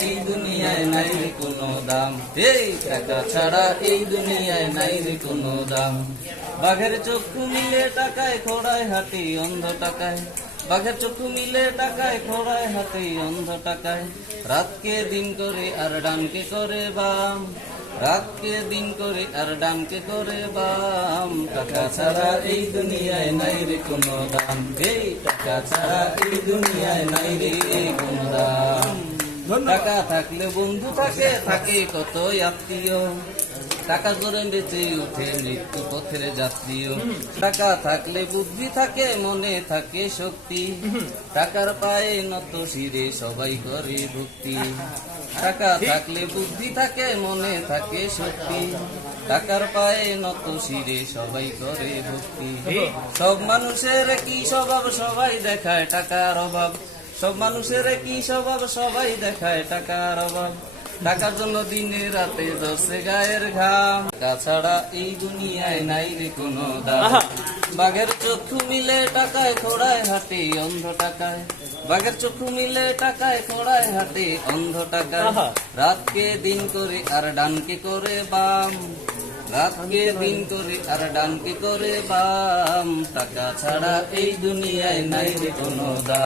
এই দুনিয়ায় নাই কোনো দাম। এই টাকা বাঘের চক্ষু মিলে টাকায় খোড়ায় হাতি, অন্ধ টাকায়। বাঘের চক্ষু মিলে টাকায় খোড়ায় হাতি, অন্ধ টাকায়। রাতকে দিন করে আর ডানকে করে বাম। রাতকে দিন করে আর ডানকে করে বাম। টাকা ছাড়া এই দুনিয়ায় নাই রে কোনো দাম। এই টাকা ছাড়া এই দুনিয়ায় নাই রে কোনো দাম। টাকা থাকলে বন্ধু থাকে থাকে কত আত্মীয়। টাকা করে বেঁচে উঠে মৃত্যু পথের যাত্রীয়। টাকা থাকলে বুদ্ধি থাকে মনে থাকে শক্তি। টাকার পায়ে নত শিরে সবাই করে ভক্তি। টাকা থাকলে বুদ্ধি থাকে মনে থাকে শক্তি। টাকার পায়ে নত শিরে সবাই করে ভক্তি। সব মানুষের কি স্বভাব সবাই দেখায় টাকার অভাব। সব মানুষের কি স্বভাব সবাই দেখায় টাকার অভাব। টাকার জন্য দিনে রাতে জসে গায়ের ঘাম। তাছাড়া এই দুনিয়ায় নাই রে কোনো দাম। বাঘের চক্ষু মিলে টাকায় খোড়ায় হাতে অন্ধ টাকায়। বাঘের চক্ষু মিলে টাকায় খোড়ায় হাতে অন্ধ টাকায়। রাতকে দিন করে আর ডানকে করে বাম। রাতকে দিন করে আর ডানকে করে বাম। টাকা ছাড়া এই দুনিয়ায় নাই রে কোনো দাম।